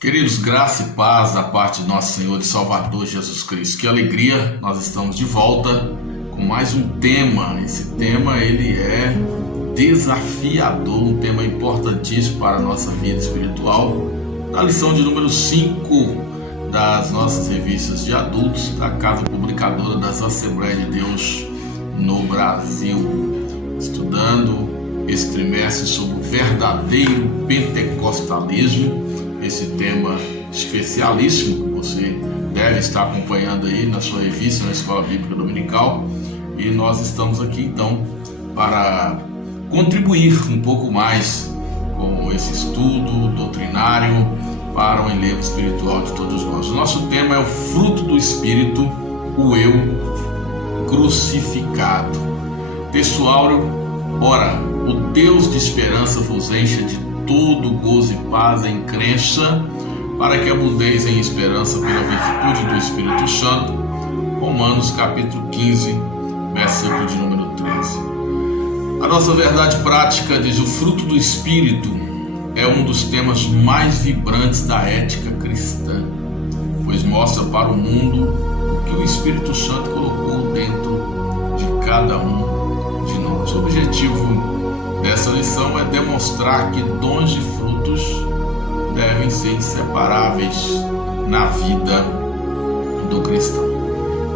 Queridos, graça e paz da parte de nosso Senhor e Salvador Jesus Cristo. Que alegria, nós estamos de volta com mais um tema. Esse tema ele é desafiador, um tema importantíssimo para a nossa vida espiritual. Na lição de número 5 das nossas revistas de adultos da Casa Publicadora das Assembleias de Deus no Brasil. Estudando esse trimestre sobre o verdadeiro pentecostalismo. Esse tema especialíssimo que você deve estar acompanhando aí na sua revista, na Escola Bíblica Dominical. E nós estamos aqui então para contribuir um pouco mais com esse estudo doutrinário para o enlevo espiritual de todos nós. O nosso tema é o fruto do Espírito, o eu crucificado. Texto áureo: ora, o Deus de esperança vos encha de todo gozo e paz em crença, para que abundeis em esperança pela virtude do Espírito Santo. Romanos capítulo 15, versículo de número 13. A nossa verdade prática diz: o fruto do Espírito é um dos temas mais vibrantes da ética cristã, pois mostra para o mundo o que o Espírito Santo colocou dentro de cada um de nós. O objetivo dessa lição é demonstrar que dons e frutos devem ser inseparáveis na vida do cristão.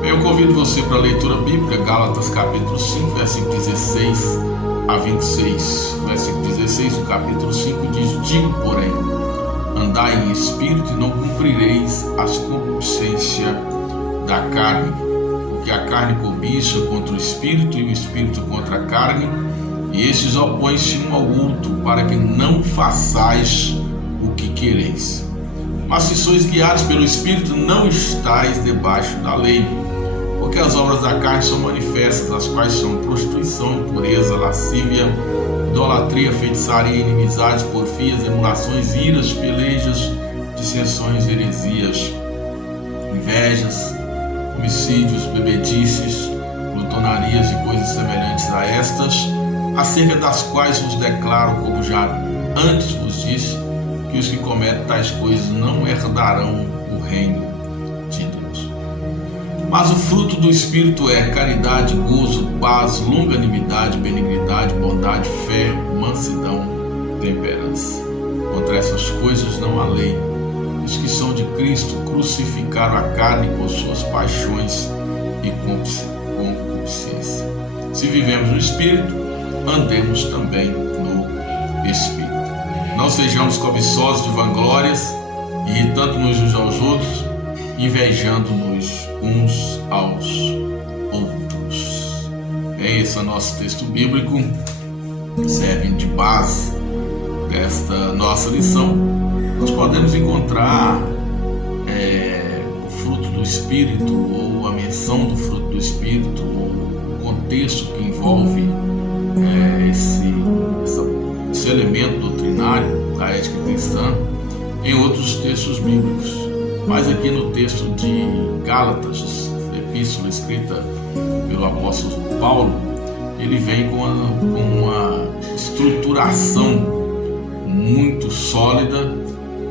Eu convido você para a leitura bíblica, Gálatas capítulo 5, versículo 16 a 26. Versículo 16 do capítulo 5 diz: digo, porém, andai em espírito e não cumprireis as concupiscências da carne, porque a carne cobiça contra o espírito e o espírito contra a carne, e estes opõem-se um ao outro, para que não façais o que quereis. Mas se sois guiados pelo Espírito, não estáis debaixo da lei. Porque as obras da carne são manifestas, as quais são prostituição, impureza, lascívia, idolatria, feitiçaria, inimizades, porfias, emulações, iras, pelejas, dissensões, heresias, invejas, homicídios, bebedices, glutonarias e coisas semelhantes a estas, acerca das quais vos declaro, como já antes vos disse, que os que cometem tais coisas não herdarão o reino de Deus. Mas o fruto do Espírito é caridade, gozo, paz, longanimidade, benignidade, bondade, fé, mansidão, temperança. Contra essas coisas não há lei. Os que são de Cristo crucificaram a carne com suas paixões e concupiscência. Se vivemos no Espírito, andemos também no Espírito. Não sejamos cobiçosos de vanglórias, irritando-nos uns aos outros, invejando-nos uns aos outros. Esse é o nosso texto bíblico, serve de base desta nossa lição. Nós podemos encontrar o fruto do Espírito, ou a menção do fruto do Espírito, ou o contexto que envolve esse elemento doutrinário da ética cristã em outros textos bíblicos. Mas aqui no texto de Gálatas, epístola escrita pelo apóstolo Paulo, ele vem com uma estruturação muito sólida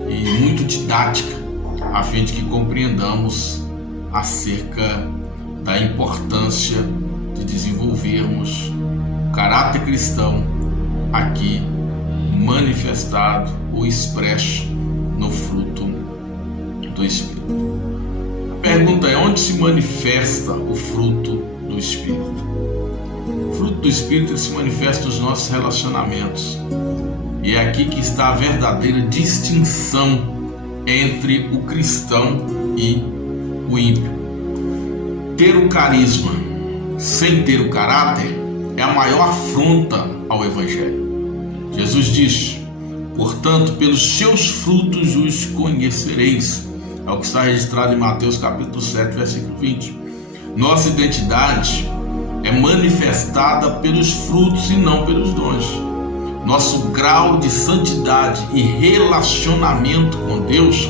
e muito didática, a fim de que compreendamos acerca da importância de desenvolvermos o caráter cristão aqui manifestado ou expresso no fruto do Espírito. A pergunta é: onde se manifesta o fruto do Espírito? O fruto do Espírito se manifesta nos nossos relacionamentos, e é aqui que está a verdadeira distinção entre o cristão e o ímpio. Ter o carisma sem ter o caráter é a maior afronta ao Evangelho. Jesus disse: portanto, pelos seus frutos os conhecereis. É o que está registrado em Mateus capítulo 7, versículo 20. Nossa identidade é manifestada pelos frutos e não pelos dons. Nosso grau de santidade e relacionamento com Deus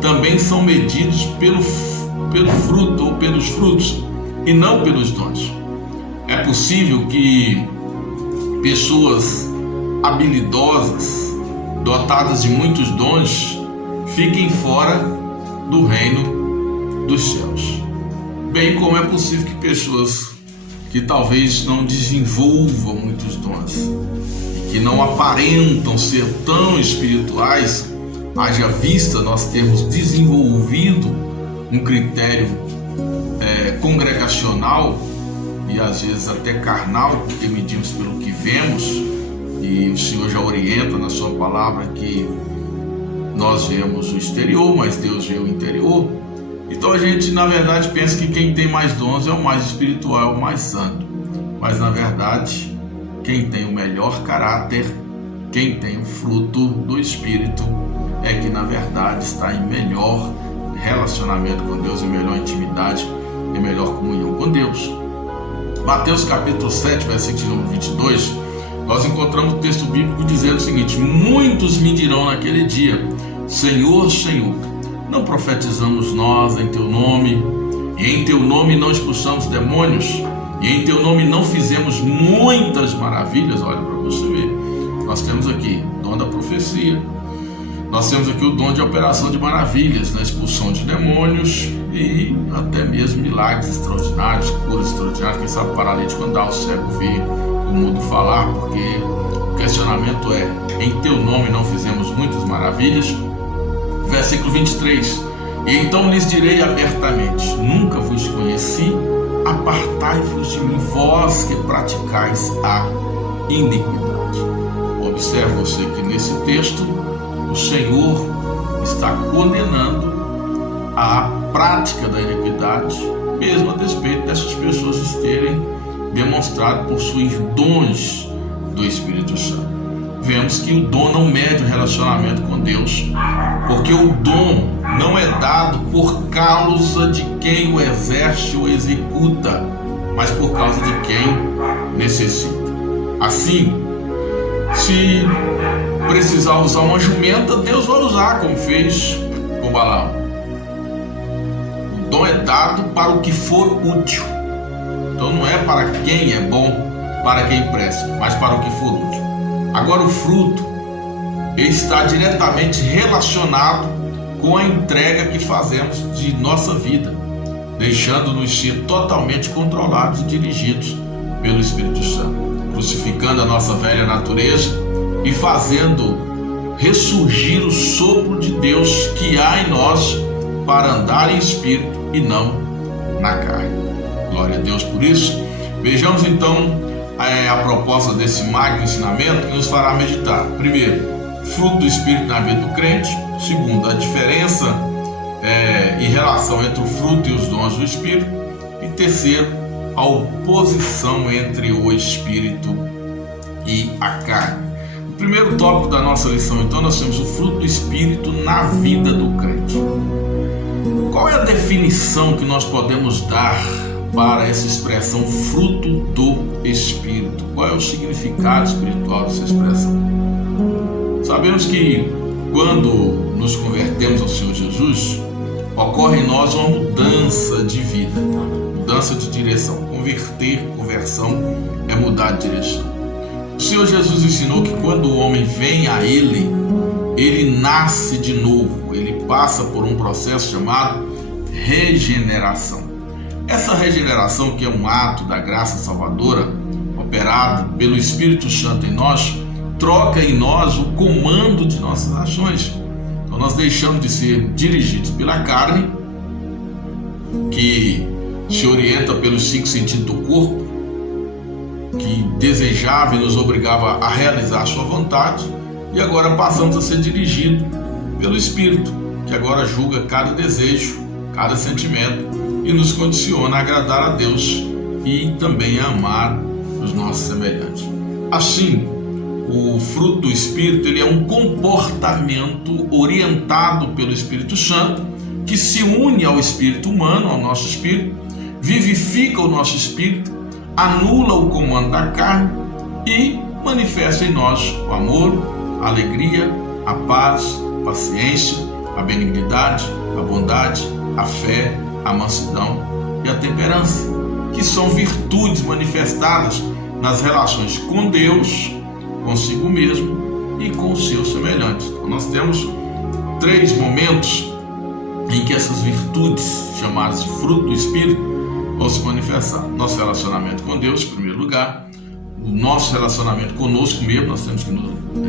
também são medidos pelo fruto ou pelos frutos e não pelos dons. É possível que pessoas habilidosas, dotadas de muitos dons, fiquem fora do reino dos céus. Bem como é possível que pessoas que talvez não desenvolvam muitos dons e que não aparentam ser tão espirituais, haja vista nós termos desenvolvido um critério congregacional e às vezes até carnal, porque medimos pelo que vemos, e o Senhor já orienta na sua palavra que nós vemos o exterior, mas Deus vê o interior. Então a gente na verdade pensa que quem tem mais dons é o mais espiritual, o mais santo, mas na verdade quem tem o melhor caráter, quem tem o fruto do Espírito é que na verdade está em melhor relacionamento com Deus, em melhor intimidade, em melhor comunhão com Deus. Mateus capítulo 7, versículo número 22, nós encontramos o texto bíblico dizendo o seguinte: muitos me dirão naquele dia, Senhor, Senhor, não profetizamos nós em teu nome, e em teu nome não expulsamos demônios, e em teu nome não fizemos muitas maravilhas? Olha para você ver, nós temos aqui o dom da profecia, nós temos aqui o dom de operação de maravilhas, na expulsão de demônios e até mesmo milagres extraordinários, curas extraordinárias. Quem sabe o paralítico andar, o cego ver, o mudo falar, porque o questionamento é: em teu nome não fizemos muitas maravilhas? Versículo 23: e então lhes direi abertamente, nunca vos conheci, apartai-vos de mim, vós que praticais a iniquidade. Observe você que nesse texto o Senhor está condenando a prática da iniquidade, mesmo a despeito dessas pessoas terem demonstrado possuir dons do Espírito Santo. Vemos que o dom não mede o relacionamento com Deus, porque o dom não é dado por causa de quem o exerce ou executa, mas por causa de quem necessita. Assim, se precisar usar uma jumenta, Deus vai usar, como fez com Balaão. O dom é dado para o que for útil. Então não é para quem é bom, para quem presta, mas para o que for útil. Agora o fruto está diretamente relacionado com a entrega que fazemos de nossa vida, deixando-nos ser totalmente controlados e dirigidos pelo Espírito Santo, crucificando a nossa velha natureza e fazendo ressurgir o sopro de Deus que há em nós para andar em espírito e não na carne. Glória a Deus por isso. Vejamos então a proposta desse magno ensinamento que nos fará meditar. Primeiro, fruto do Espírito na vida do crente. Segundo, a diferença e relação entre o fruto e os dons do Espírito. E terceiro, a oposição entre o Espírito e a carne. No primeiro tópico da nossa lição, então, nós temos o fruto do Espírito na vida do crente. Qual é a definição que nós podemos dar para essa expressão fruto do Espírito? Qual é o significado espiritual dessa expressão? Sabemos que quando nos convertemos ao Senhor Jesus, ocorre em nós uma mudança de vida, mudança de direção. Conversão é mudar de direção. O Senhor Jesus ensinou que quando o homem vem a Ele, ele nasce de novo, ele passa por um processo chamado regeneração. Essa regeneração, que é um ato da graça salvadora, operado pelo Espírito Santo em nós, troca em nós o comando de nossas ações. Então nós deixamos de ser dirigidos pela carne, que se orienta pelos 5 sentidos do corpo, que desejava e nos obrigava a realizar a sua vontade, e agora passamos a ser dirigidos pelo Espírito, que agora julga cada desejo, cada sentimento, e nos condiciona a agradar a Deus e também a amar os nossos semelhantes. Assim, o fruto do Espírito, ele é um comportamento orientado pelo Espírito Santo, que se une ao espírito humano, ao nosso espírito, vivifica o nosso espírito, anula o comando da carne e manifesta em nós o amor, a alegria, a paz, a paciência, a benignidade, a bondade, a fé, a mansidão e a temperança, que são virtudes manifestadas nas relações com Deus, consigo mesmo e com os seus semelhantes. Então nós temos 3 momentos em que essas virtudes, chamadas de fruto do Espírito, vão se manifestar. Nosso relacionamento com Deus, em primeiro lugar, o nosso relacionamento conosco mesmo. Nós temos que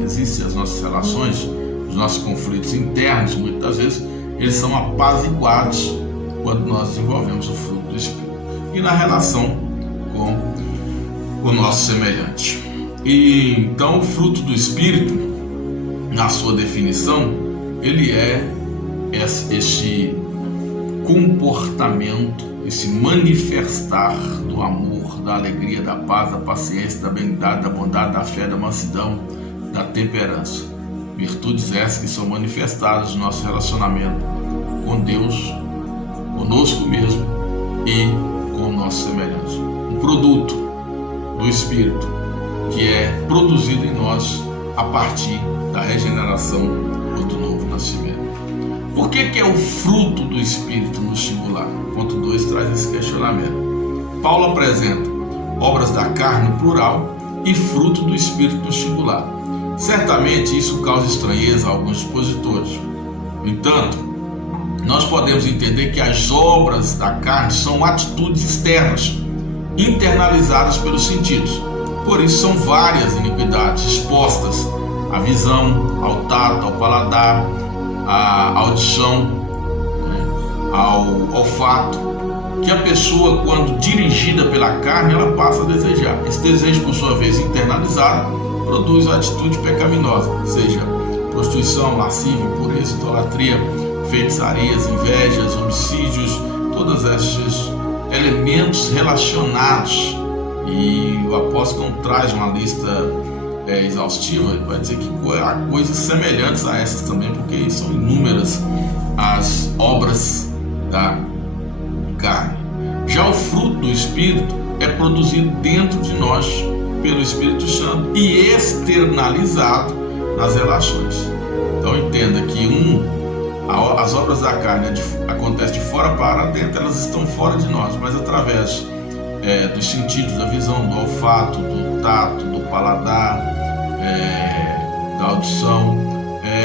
existem as nossas relações, os nossos conflitos internos, muitas vezes, eles são apaziguados quando nós desenvolvemos o fruto do Espírito. E na relação com o nosso semelhante. E então o fruto do Espírito, na sua definição, ele é esse comportamento, esse manifestar do amor, da alegria, da paz, da paciência, da benignidade, da bondade, da fé, da mansidão, da temperança. Virtudes essas que são manifestadas no nosso relacionamento com Deus, conosco mesmo e com o nosso semelhante. Um produto do Espírito que é produzido em nós a partir da regeneração ou do novo nascimento. Por que é o fruto do Espírito no singular? Ponto 2 traz esse questionamento. Paulo apresenta obras da carne no plural e fruto do Espírito no singular. Certamente isso causa estranheza a alguns expositores. No entanto, nós podemos entender que as obras da carne são atitudes externas, internalizadas pelos sentidos. Por isso são várias iniquidades expostas à visão, ao tato, ao paladar, à audição, ao olfato, que a pessoa, quando dirigida pela carne, ela passa a desejar. Esse desejo, por sua vez, internalizado, produz a atitude pecaminosa, seja prostituição, lascívia, impureza, idolatria, feitiçarias, invejas, homicídios, todos esses elementos relacionados. E o apóstolo não traz uma lista exaustiva, ele vai dizer que há coisas semelhantes a essas também, porque são inúmeras as obras da carne. Já o fruto do Espírito é produzido dentro de nós pelo Espírito Santo e externalizado nas relações. Então entenda que as obras da carne acontecem de fora para dentro, elas estão fora de nós, mas através dos sentidos, da visão, do olfato, do tato, do paladar, da audição,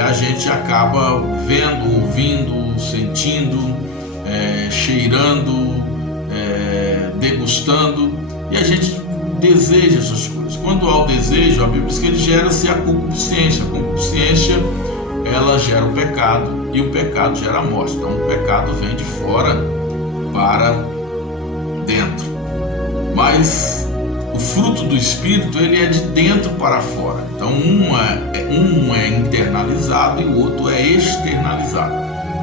a gente acaba vendo, ouvindo, sentindo, cheirando, degustando, e a gente deseja essas coisas. Quando há o desejo, a Bíblia diz que ele gera-se a concupiscência. A concupiscência, ela gera o pecado, e o pecado gera a morte. Então o pecado vem de fora para dentro. Mas o fruto do Espírito, ele é de dentro para fora. Então um é internalizado e o outro é externalizado.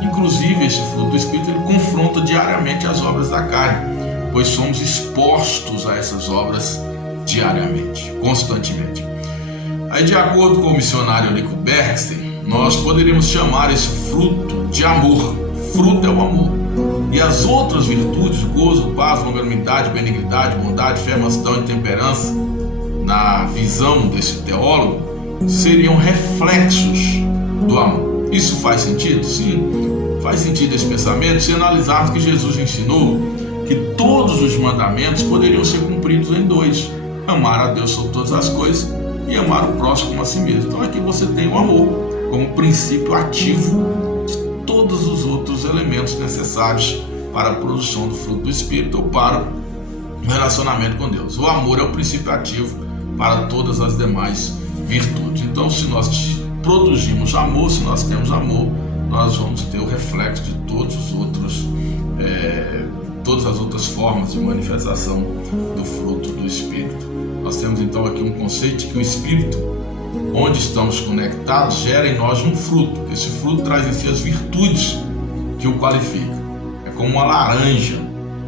Inclusive esse fruto do Espírito, ele confronta diariamente as obras da carne, pois somos expostos a essas obras diariamente, constantemente. Aí, de acordo com o missionário Eurico Bergsten, nós poderíamos chamar esse fruto de amor. Fruto é o amor. E as outras virtudes, gozo, paz, longanimidade, benignidade, bondade, fé, mansidão e temperança, na visão desse teólogo, seriam reflexos do amor. Isso faz sentido? Sim, faz sentido esse pensamento se analisarmos que Jesus ensinou que todos os mandamentos poderiam ser cumpridos em 2: amar a Deus sobre todas as coisas e amar o próximo como a si mesmo. Então aqui você tem o amor como princípio ativo de todos os outros elementos necessários para a produção do fruto do Espírito ou para o relacionamento com Deus. O amor é o princípio ativo para todas as demais virtudes. Então, se nós produzimos amor, se nós temos amor, nós vamos ter o reflexo de todas as outras formas de manifestação do fruto do Espírito. Nós temos então aqui um conceito de que o Espírito, onde estamos conectados, gera em nós um fruto. Esse fruto traz em si as virtudes que o qualificam. É como uma laranja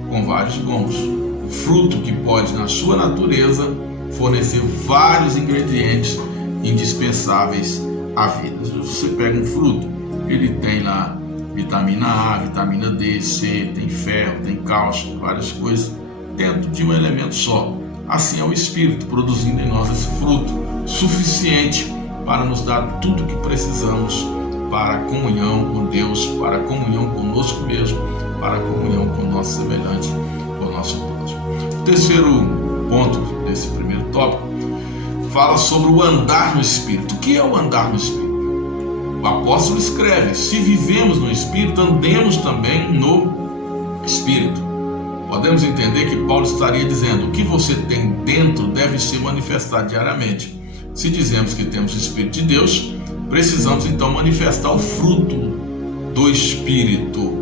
com vários gomos. Um fruto que pode, na sua natureza, fornecer vários ingredientes indispensáveis à vida. Se você pega um fruto, ele tem lá vitamina A, vitamina D, C, tem ferro, tem cálcio, várias coisas dentro de um elemento só. Assim é o Espírito produzindo em nós esse fruto suficiente para nos dar tudo o que precisamos para a comunhão com Deus, para a comunhão conosco mesmo, para a comunhão com o nosso semelhante, com o nosso próximo. O terceiro ponto desse primeiro tópico fala sobre o andar no Espírito. O que é o andar no Espírito? o apóstolo escreve: se vivemos no Espírito, andemos também no Espírito. Podemos entender que Paulo estaria dizendo: o que você tem dentro deve ser manifestado diariamente. Se dizemos que temos o Espírito de Deus, precisamos então manifestar o fruto do Espírito.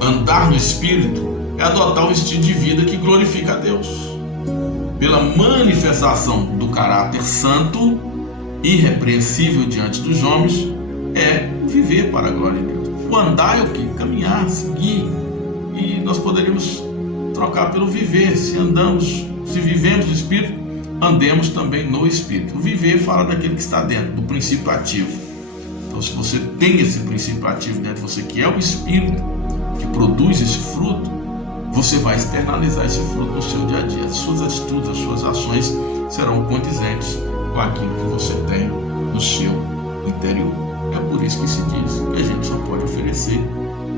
Andar no Espírito é adotar um estilo de vida que glorifica a Deus. Pela manifestação do caráter santo, irrepreensível diante dos homens, é viver para a glória de Deus. O andar é o que? Caminhar, seguir. E nós poderíamos trocar pelo viver. Se vivemos no Espírito, andemos também no Espírito. O viver fala daquele que está dentro, do princípio ativo. Então, se você tem esse princípio ativo dentro de você, que é o Espírito, que produz esse fruto, você vai externalizar esse fruto no seu dia a dia. As suas atitudes, as suas ações serão condizentes com aquilo que você tem no seu interior. É por isso que se diz que a gente só pode oferecer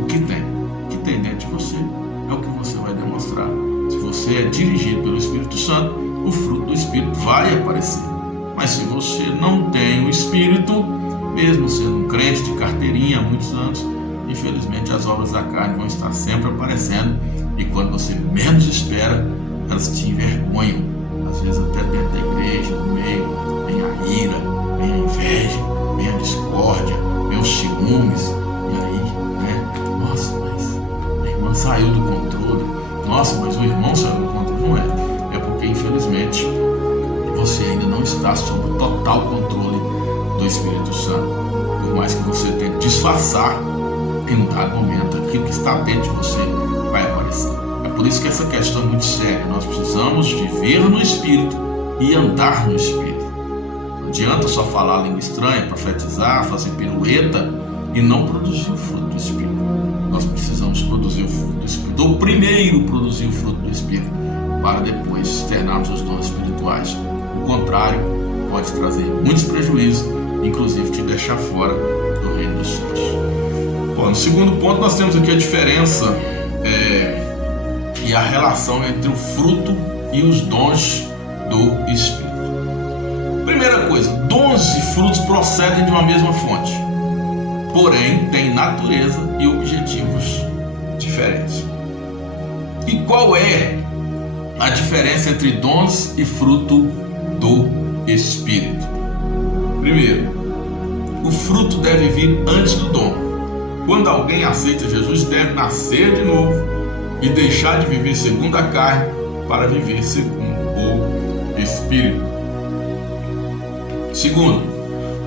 o que tem. O que tem dentro de você é o que você vai demonstrar. Se você é dirigido pelo Espírito Santo, o fruto do Espírito vai aparecer. Mas se você não tem o Espírito, mesmo sendo um crente de carteirinha há muitos anos, infelizmente as obras da carne vão estar sempre aparecendo, e quando você menos espera, elas te envergonham. Às vezes até dentro da igreja, no meio, vem a ira, vem a inveja, vem a discórdia, vem os ciúmes. E aí, nossa, mas a irmã saiu do controle. Nossa, mas o irmão saiu do controle. Não é. É porque infelizmente você ainda não está sob o total controle do Espírito Santo. Por mais que você tente disfarçar, em um dado momento aquilo que está dentro de você vai aparecer. É por isso que essa questão é muito séria. Nós precisamos viver no Espírito e andar no Espírito. Não adianta só falar língua estranha, profetizar, fazer pirueta e não produzir o fruto do Espírito. Nós precisamos produzir o fruto do Espírito, ou primeiro produzir o fruto do Espírito, para depois externarmos os dons espirituais. O contrário pode trazer muitos prejuízos, inclusive te deixar fora do reino dos céus. Bom, no segundo ponto nós temos aqui a diferença e a relação entre o fruto e os dons do Espírito. Primeira coisa, dons e frutos procedem de uma mesma fonte, porém têm natureza e objetivos diferentes. E qual é a diferença entre dons e fruto do Espírito? Primeiro, o fruto deve vir antes do dom. Quando alguém aceita Jesus, deve nascer de novo e deixar de viver segundo a carne para viver segundo o Espírito. Segundo,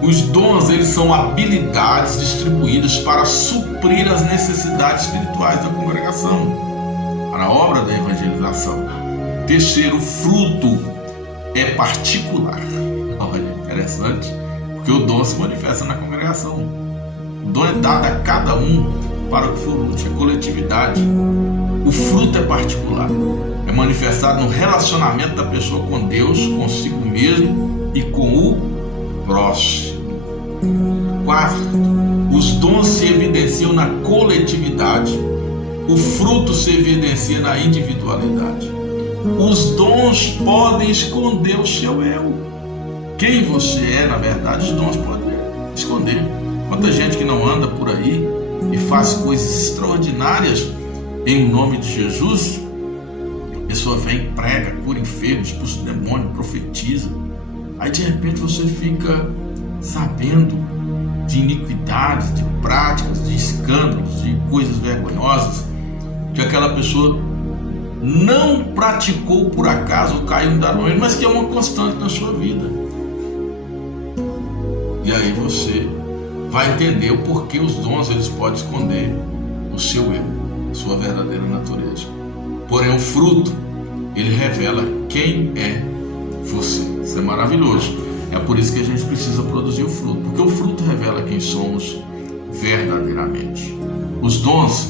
os dons eles são habilidades distribuídas para suprir as necessidades espirituais da congregação, para a obra da evangelização. Terceiro, o fruto é particular. Olha, interessante, porque o dom se manifesta na congregação. O dom é dado a cada um para o que for útil, a coletividade. O fruto é particular, é manifestado no relacionamento da pessoa com Deus, consigo mesmo e com o próximo. Quarto, os dons se evidenciam na coletividade, o fruto se evidencia na individualidade. Os dons podem esconder o seu eu. Quem você é, na verdade, os dons podem esconder. Quanta gente que não anda por aí e faz coisas extraordinárias em nome de Jesus. A pessoa vem, prega, cura enfermos, expulsa o demônio, profetiza. Aí de repente você fica sabendo de iniquidades, de práticas, de escândalos, de coisas vergonhosas que aquela pessoa não praticou por acaso ou caiu em dado momento, mas que é uma constante na sua vida. E aí você vai entender o porquê os dons eles podem esconder o seu eu, a sua verdadeira natureza. Porém o fruto ele revela quem é você. Isso é maravilhoso. É por isso que a gente precisa produzir o fruto, porque o fruto revela quem somos verdadeiramente. Os dons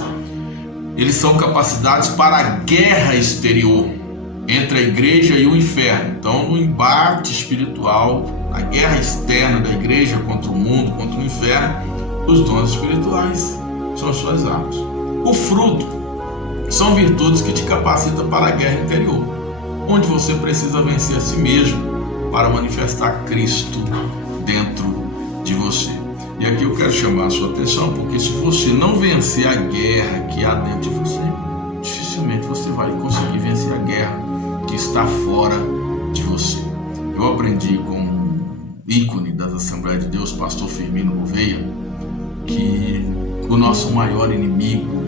eles são capacidades para a guerra exterior entre a igreja e o inferno. Então, no embate espiritual, na guerra externa da igreja contra o mundo, contra o inferno, os dons espirituais são as suas armas. O fruto são virtudes que te capacitam para a guerra interior, onde você precisa vencer a si mesmo para manifestar Cristo dentro de você. E aqui eu quero chamar a sua atenção, porque se você não vencer a guerra que há dentro de você, dificilmente você vai conseguir vencer a guerra que está fora de você. Eu aprendi com um ícone das Assembleias de Deus, pastor Firmino Gouveia, que o nosso maior inimigo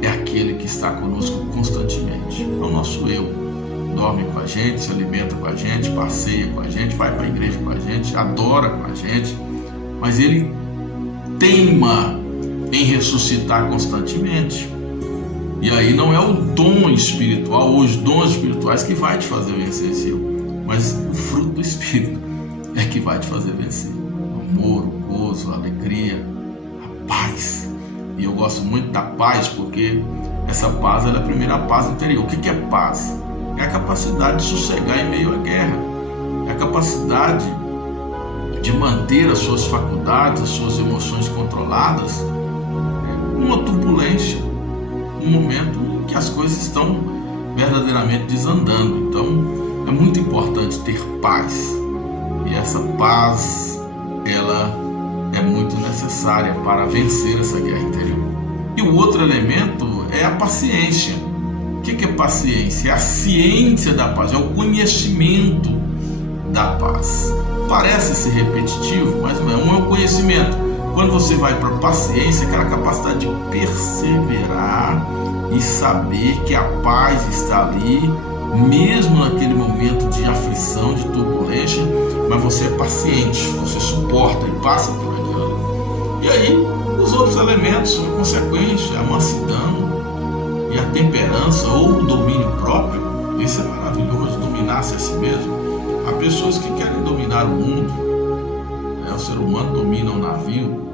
é aquele que está conosco constantemente. É o nosso eu. Dorme com a gente, se alimenta com a gente, passeia com a gente, vai para a igreja com a gente, adora com a gente, mas ele teima em ressuscitar constantemente. E aí não é o dom espiritual ou os dons espirituais que vai te fazer vencer esse eu, mas o fruto do Espírito é que vai te fazer vencer. O amor, o gozo, a alegria, a paz. E eu gosto muito da paz, porque essa paz é a primeira paz interior. O que é paz? É a capacidade de sossegar em meio à guerra. É a capacidade de manter as suas faculdades, as suas emoções controladas numa turbulência, num momento em que as coisas estão verdadeiramente desandando. Então, é muito importante ter paz. E essa paz, ela é muito necessária para vencer essa guerra interior. E o outro elemento é a paciência. O que é paciência? É a ciência da paz, é o conhecimento da paz. Parece ser repetitivo, mas não é. Um é o conhecimento. Quando você vai para a paciência, aquela capacidade de perseverar e saber que a paz está ali, mesmo naquele momento de aflição, de turbulência, mas você é paciente, você suporta e passa por aquilo. E aí, os outros elementos são a consequência, a mansidão e a temperança ou o domínio próprio. Isso é maravilhoso, dominar-se a si mesmo. Há pessoas que querem dominar o mundo, o ser humano domina o navio,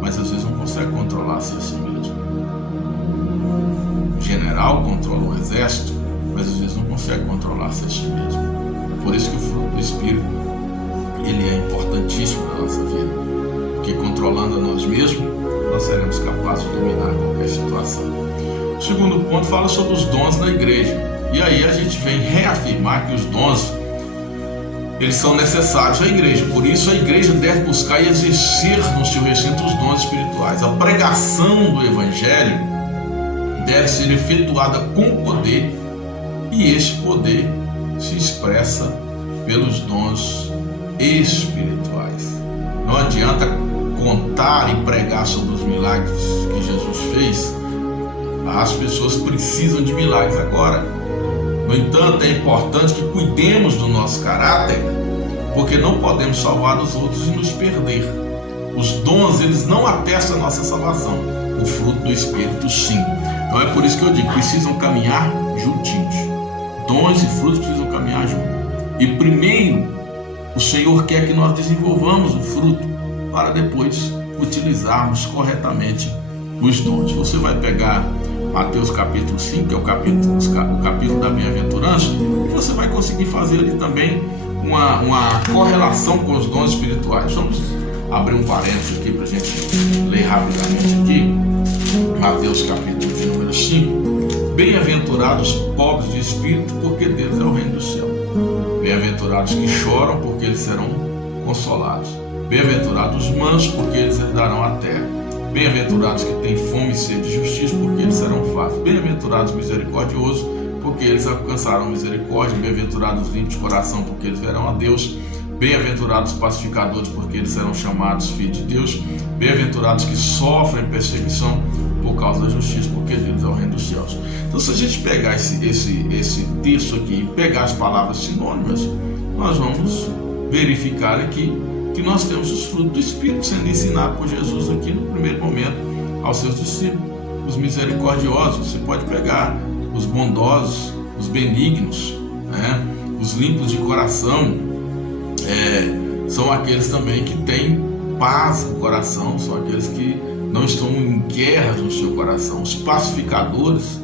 mas às vezes não consegue controlar-se a si mesmo. O general controla o exército, mas às vezes não consegue controlar-se a si mesmo. É por isso que o fruto do Espírito, ele é importantíssimo na nossa vida, porque controlando a nós mesmos, nós seremos capazes de dominar qualquer situação. O segundo ponto fala sobre os dons da igreja, e aí a gente vem reafirmar que os dons, eles são necessários à igreja. Por isso a igreja deve buscar e exercer no seu recinto os dons espirituais. A pregação do evangelho deve ser efetuada com poder, e esse poder se expressa pelos dons espirituais. Não adianta contar e pregar sobre os milagres que Jesus fez. As pessoas precisam de milagres agora. No entanto, é importante que cuidemos do nosso caráter, porque não podemos salvar os outros e nos perder. Os dons, eles não atestam a nossa salvação. O fruto do Espírito, sim. Então é por isso que eu digo, precisam caminhar juntinhos. Dons e frutos precisam caminhar juntos. E primeiro, o Senhor quer que nós desenvolvamos o fruto, para depois utilizarmos corretamente os dons. Você vai pegar Mateus capítulo 5, que é o capítulo da bem-aventurança, e você vai conseguir fazer ali também uma correlação com os dons espirituais. Vamos abrir um parênteses aqui para a gente ler rapidamente aqui. Mateus capítulo de número 5. Bem-aventurados os pobres de espírito, porque deles é o reino do céu. Bem-aventurados que choram, porque eles serão consolados. Bem-aventurados os mansos, porque eles herdarão a terra. Bem-aventurados que têm fome e sede de justiça, porque eles serão fartos. Bem-aventurados misericordiosos, porque eles alcançarão misericórdia. Bem-aventurados limpos de coração, porque eles verão a Deus. Bem-aventurados pacificadores, porque eles serão chamados filhos de Deus. Bem-aventurados que sofrem perseguição por causa da justiça, porque deles é o reino dos céus. Então, se a gente pegar esse texto aqui e pegar as palavras sinônimas, nós vamos verificar aqui que nós temos os frutos do Espírito sendo ensinados por Jesus aqui no primeiro momento aos seus discípulos. Os misericordiosos, você pode pegar os bondosos, os benignos, né? Os limpos de coração, são aqueles também que têm paz no coração, são aqueles que não estão em guerras no seu coração. Os pacificadores,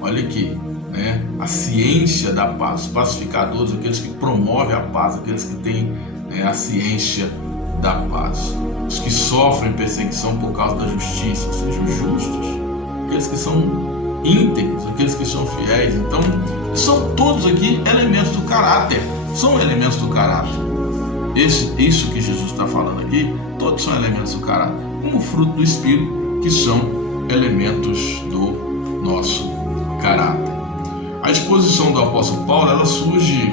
olha aqui, né? A ciência da paz. Os pacificadores, aqueles que promovem a paz, aqueles que têm a ciência da paz. Os que sofrem perseguição por causa da justiça, ou seja, os justos, aqueles que são íntegros, aqueles que são fiéis. Então, são todos aqui elementos do caráter, são elementos do caráter. isso que Jesus está falando aqui, todos são elementos do caráter, como fruto do Espírito, que são elementos do nosso caráter. A exposição do apóstolo Paulo, ela surge,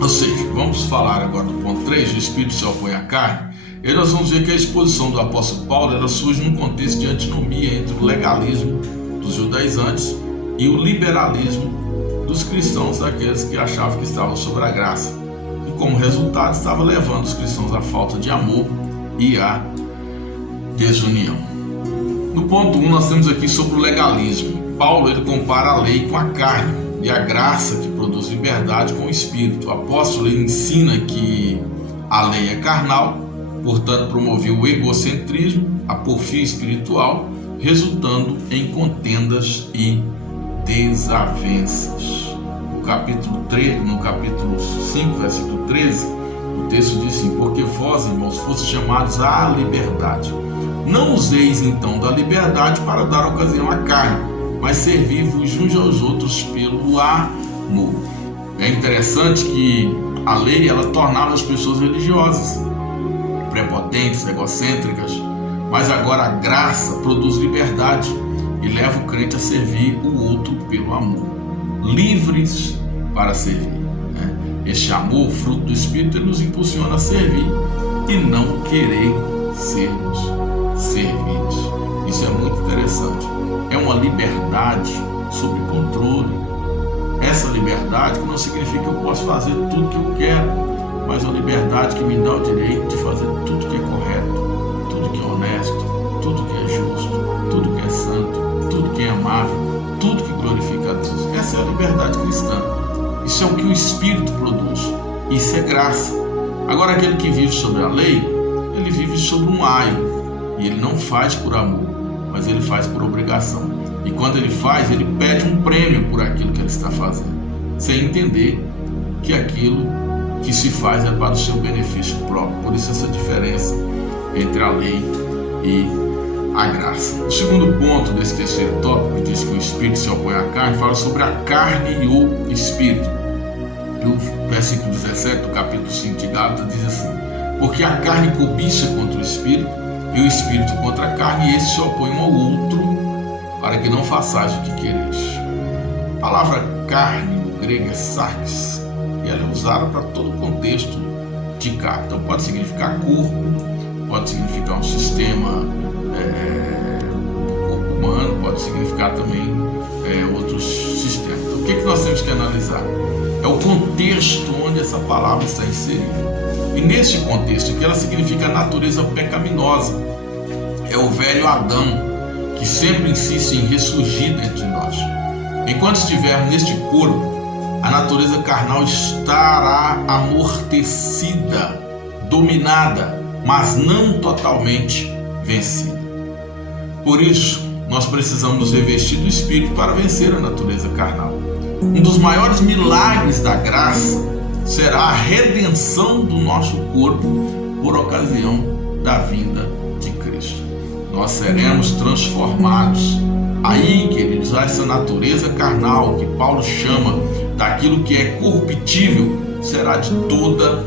ou seja, vamos falar agora do ponto 3, o Espírito se opõe à carne, e nós vamos ver que a exposição do apóstolo Paulo, ela surge num contexto de antinomia entre o legalismo dos judaizantes e o liberalismo dos cristãos, daqueles que achavam que estavam sob a graça, e como resultado estava levando os cristãos à falta de amor e à desunião. No ponto 1 nós temos aqui sobre o legalismo. Paulo ele compara a lei com a carne e a graça que produz liberdade com o Espírito. O apóstolo ele ensina que a lei é carnal, portanto promovia o egocentrismo, a porfia espiritual, resultando em contendas e desavenças. No capítulo 5, versículo 13, o texto diz assim: porque vós, irmãos, fostes chamados à liberdade. Não useis então da liberdade para dar ocasião à carne, mas servi-vos uns aos outros pelo amor. É interessante que a lei ela tornava as pessoas religiosas, prepotentes, egocêntricas, mas agora a graça produz liberdade e leva o crente a servir o outro pelo amor, livres para servir. Este amor, fruto do Espírito, ele nos impulsiona a servir e não querer sermos servidos. Isso é muito interessante. É uma liberdade sob controle. Essa liberdade que não significa que eu posso fazer tudo que eu quero, mas é uma liberdade que me dá o direito de fazer tudo que é correto, tudo que é honesto, tudo que é justo, tudo que é santo, tudo que é amável, tudo que glorifica a Deus. Essa é a liberdade cristã. Isso é o que o Espírito produz. Isso é graça. Agora, aquele que vive sobre a lei, ele vive sobre um aio. E ele não faz por amor, mas ele faz por obrigação. E quando ele faz, ele pede um prêmio por aquilo que ele está fazendo, sem entender que aquilo que se faz é para o seu benefício próprio. Por isso essa diferença entre a lei e a graça. O segundo ponto desse terceiro tópico, que diz que o Espírito se opõe à carne, fala sobre a carne e o Espírito. E o versículo 17 do capítulo 5 de Gálatas diz assim: porque a carne cobiça contra o Espírito, e o Espírito contra a carne, e esses se opõem um ao outro, para que não façais o que quereis. A palavra carne no grego é sarx, e ela é usada para todo o contexto de carne. Então pode significar corpo, pode significar um sistema do corpo humano, pode significar também outros sistemas. Então, o que nós temos que analisar? É o contexto onde essa palavra está inserida. E nesse contexto aqui ela significa a natureza pecaminosa. É o velho Adão que sempre insiste em ressurgir dentro de nós. Enquanto estivermos neste corpo, a natureza carnal estará amortecida, dominada, mas não totalmente vencida. Por isso, nós precisamos nos revestir do Espírito para vencer a natureza carnal. Um dos maiores milagres da graça será a redenção do nosso corpo por ocasião da vinda de Cristo. Nós seremos transformados. Aí, queridos, essa natureza carnal que Paulo chama daquilo que é corruptível será de toda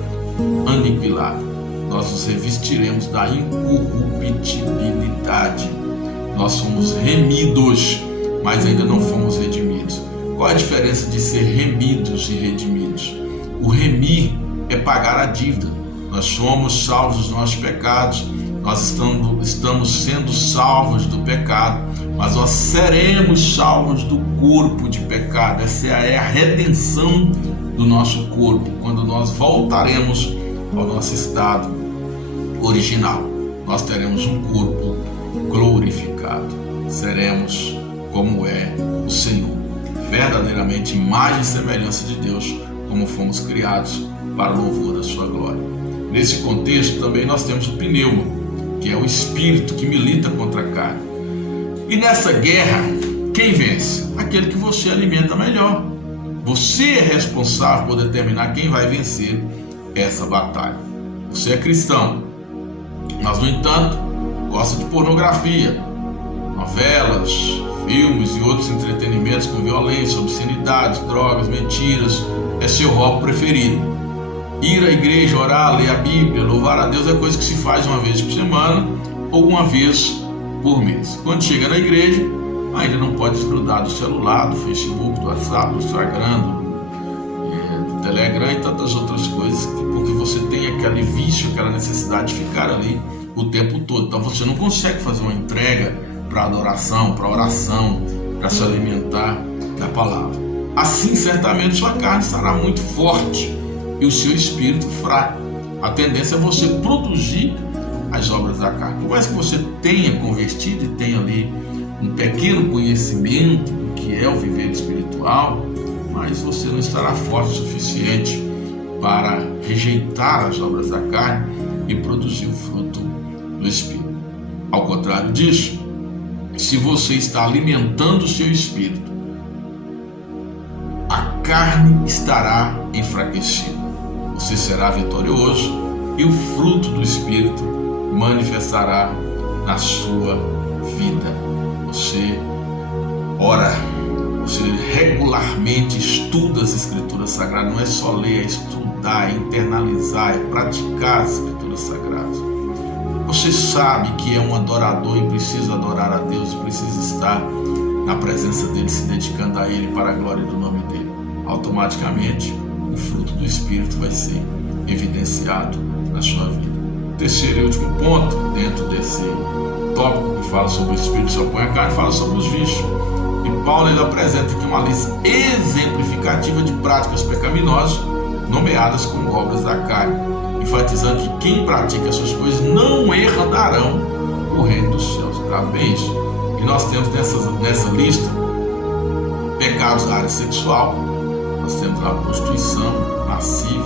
aniquilada. Nós nos revestiremos da incorruptibilidade. Nós somos remidos, mas ainda não fomos redimidos. Qual é a diferença de ser remidos e redimidos? O remir é pagar a dívida. Nós somos salvos dos nossos pecados, nós estamos sendo salvos do pecado, mas nós seremos salvos do corpo de pecado. Essa é a redenção do nosso corpo, quando nós voltaremos ao nosso estado original. Nós teremos um corpo glorificado, seremos como é o Senhor, verdadeiramente imagem e semelhança de Deus, como fomos criados para o louvor da sua glória. Nesse contexto também nós temos o pneuma, que é o espírito que milita contra a carne. E nessa guerra, quem vence? Aquele que você alimenta melhor. Você é responsável por determinar quem vai vencer essa batalha. Você é cristão, mas no entanto gosta de pornografia, novelas, filmes e outros entretenimentos com violência, obscenidades, drogas, mentiras. É seu hobby preferido. Ir à igreja, orar, ler a Bíblia, louvar a Deus é coisa que se faz uma vez por semana ou uma vez por mês. Quando chega na igreja, ainda não pode desgrudar do celular, do Facebook, do WhatsApp, do Instagram, do Telegram e tantas outras coisas, porque você tem aquele vício, aquela necessidade de ficar ali o tempo todo. Então você não consegue fazer uma entrega para adoração, para oração, para se alimentar da palavra. Assim, certamente, sua carne estará muito forte e o seu espírito fraco. A tendência é você produzir as obras da carne. Por mais que você tenha convertido e tenha ali um pequeno conhecimento do que é o viver espiritual, mas você não estará forte o suficiente para rejeitar as obras da carne e produzir o fruto do Espírito. Ao contrário disso, se você está alimentando o seu espírito, a carne estará enfraquecida. Você será vitorioso e o fruto do Espírito manifestará na sua vida. Você ora, você regularmente estuda as Escrituras Sagradas. Não é só ler, é estudar, é internalizar, é praticar as Escrituras Sagradas. Você sabe que é um adorador e precisa adorar a Deus, precisa estar na presença dele, se dedicando a ele para a glória do nome dele. Automaticamente, o fruto do Espírito vai ser evidenciado na sua vida. Terceiro e último ponto, dentro desse tópico que fala sobre o Espírito que se opõe à carne, fala sobre os vícios. E Paulo ele apresenta aqui uma lista exemplificativa de práticas pecaminosas nomeadas como obras da carne, enfatizando que quem pratica essas coisas não herdarão o reino dos céus. Grave bem isso. E nós temos nessa lista pecados da área sexual, nós temos a prostituição, lascívia,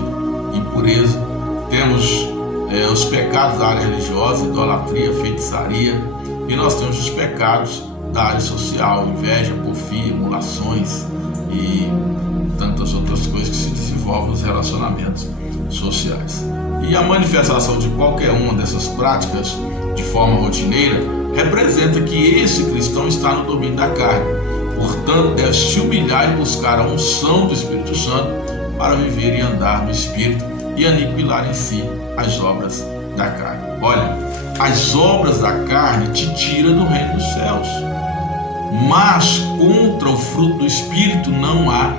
impureza, temos os pecados da área religiosa, idolatria, feitiçaria, e nós temos os pecados da área social, inveja, porfia, emulações e tantas outras coisas que se desenvolvem nos relacionamentos sociais. E a manifestação de qualquer uma dessas práticas de forma rotineira representa que esse cristão está no domínio da carne. Portanto, deve se humilhar e buscar a unção do Espírito Santo para viver e andar no Espírito e aniquilar em si as obras da carne. Olha, as obras da carne te tiram do reino dos céus, mas contra o fruto do Espírito não há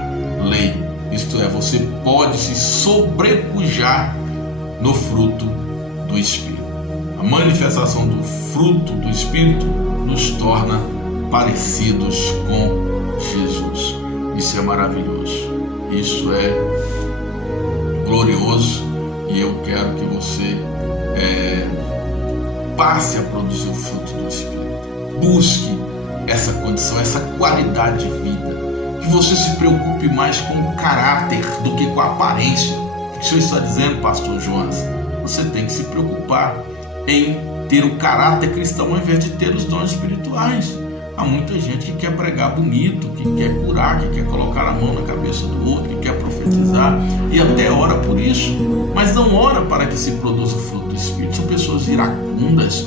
lei. Isto é, você pode se sobrepujar no fruto do Espírito. A manifestação do fruto do Espírito nos torna parecidos com Jesus. Isso é maravilhoso. Isso é glorioso e eu quero que você passe a produzir o fruto do Espírito. Busque essa condição, essa qualidade de vida. Que você se preocupe mais com o caráter do que com a aparência. O que o Senhor está dizendo, pastor Jonas? Você tem que se preocupar em ter o caráter cristão ao invés de ter os dons espirituais. Há muita gente que quer pregar bonito, que quer curar, que quer colocar a mão na cabeça do outro, que quer profetizar e até ora por isso, mas não ora para que se produza o fruto do Espírito. São pessoas iracundas,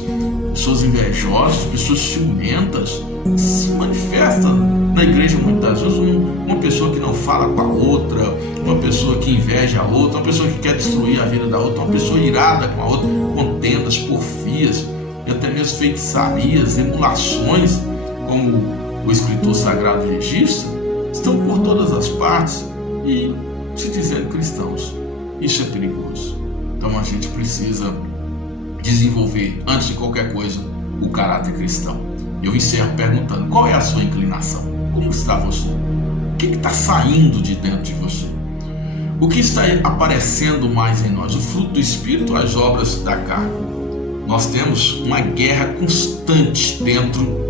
pessoas invejosas, pessoas ciumentas. Se manifesta na igreja muitas vezes uma pessoa que não fala com a outra, uma pessoa que inveja a outra, uma pessoa que quer destruir a vida da outra, uma pessoa irada com a outra, contendas, porfias e até mesmo feitiçarias, emulações, como o escritor sagrado registra, estão por todas as partes e se dizendo cristãos. Isso é perigoso. Então a gente precisa desenvolver, antes de qualquer coisa, o caráter cristão. Eu encerro perguntando: qual é a sua inclinação? Como está você? O que está saindo de dentro de você? O que está aparecendo mais em nós? O fruto do Espírito ou as obras da carne? Nós temos uma guerra constante dentro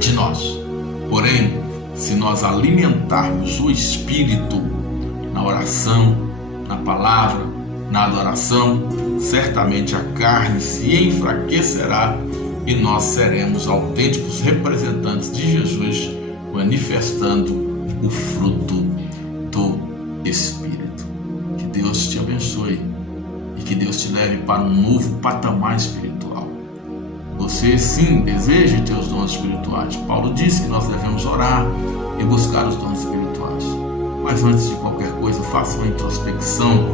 de nós. Porém, se nós alimentarmos o Espírito na oração, na palavra, na adoração, certamente a carne se enfraquecerá e nós seremos autênticos representantes de Jesus, manifestando o fruto do Espírito. Que Deus te abençoe e que Deus te leve para um novo patamar espiritual. Você sim deseja ter os dons espirituais. Paulo disse que nós devemos orar e buscar os dons espirituais. Mas antes de qualquer coisa, faça uma introspecção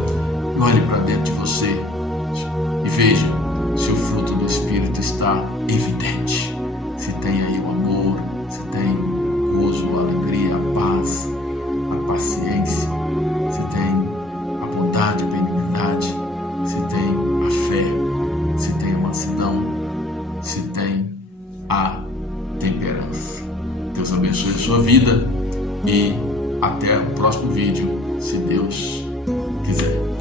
Olhe para dentro de você e veja se o fruto do Espírito está evidente. Se tem aí o amor, se tem o gozo, a alegria, a paz, a paciência, se tem a bondade, a benignidade, se tem a fé, se tem a mansidão, se tem a temperança. Deus abençoe a sua vida e até o próximo vídeo, se Deus quiser.